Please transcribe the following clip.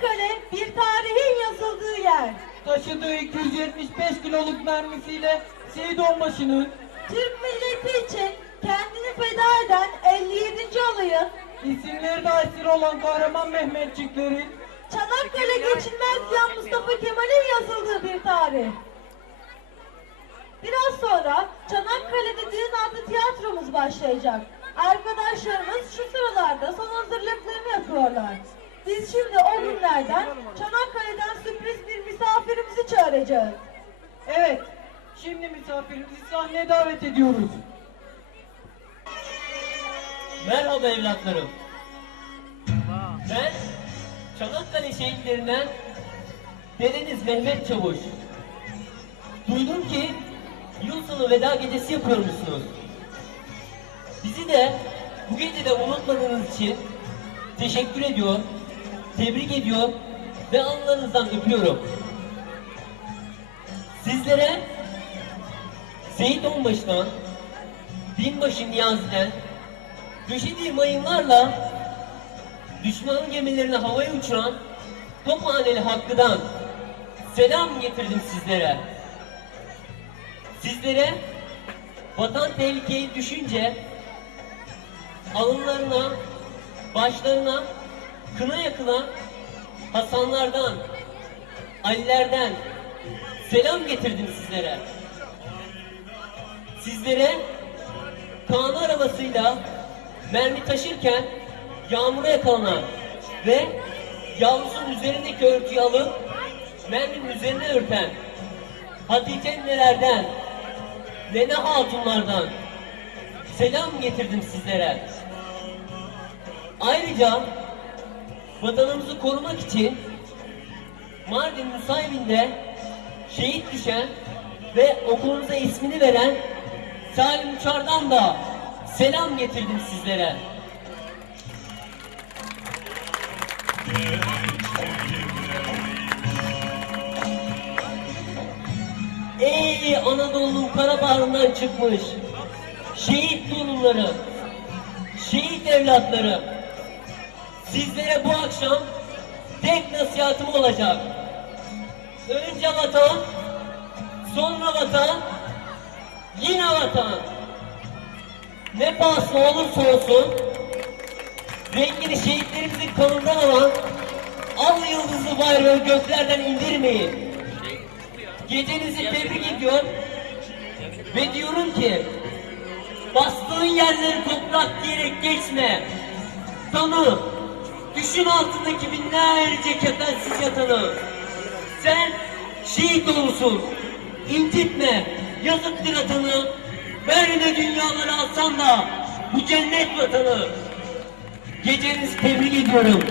Çanakkale bir tarihin yazıldığı yer. Taşıdığı 275 kiloluk mermisiyle Seyit Onbaşı'nın Türk milleti için kendini feda eden 57. alayın isimleri de esir olan kahraman Mehmetçiklerin Çanakkale geçilmez yan Mustafa Kemal'in yazıldığı bir tarih. Biraz sonra Çanakkale'de düğün adlı tiyatromuz başlayacak. Arkadaşlarımız şu sıralarda günlerden Çanakkale'den sürpriz bir misafirimizi çağıracağız. Evet, şimdi misafirimizi sahneye davet ediyoruz. Merhaba evlatlarım. Ben Çanakkale şehitlerinden dedeniz Mehmet Çavuş. Duydum ki yıl sonu veda gecesi yapıyormuşsunuz. Bizi de bu gecede unutmadığınız için teşekkür ediyor, tebrik ediyor ve alnlarınızdan öpüyorum. Sizlere Seyit Onbaşı'dan, Binbaşı Niyazi'den, döşediği mayınlarla düşmanın gemilerini havaya uçuran Tophaneli Hakkı'dan selam getirdim sizlere. Sizlere vatan tehlikeye düşünce alınlarına, başlarına kına yakılan Hasanlardan, Alilerden selam getirdim sizlere. Sizlere Kaan arabasıyla mermi taşırken yağmura yakalanan ve yavrusunun üzerindeki örtüyü alıp merminin üzerine örten Hatice nelerden, Nene Hatunlardan selam getirdim sizlere. Ayrıca vatanımızı korumak için Mardin Nusaybin'de şehit düşen ve okulumuza ismini veren Salim Uçar'dan da selam getirdim sizlere. Ey Anadolu'nun kara bağrından çıkmış şehit torunları, şehit evlatları. Sizlere bu akşam tek nasihatım olacak. Önce vatan, sonra vatan, yine vatan. Ne pahasına olursa olsun rengini şehitlerimizin kanından alan al yıldızlı bayrağı göklerden indirmeyin. Gecenizi tebrik ediyor ve diyorum ki bastığın yerleri toprak diyerek geçme. Tanı, düşün altındaki binlerce kefensiz yatanı. Sen şehit olursun, incitme, yazıktır atanı. Böyle dünyaları alsan da bu cennet vatanı. Gecenizi tebrik ediyorum.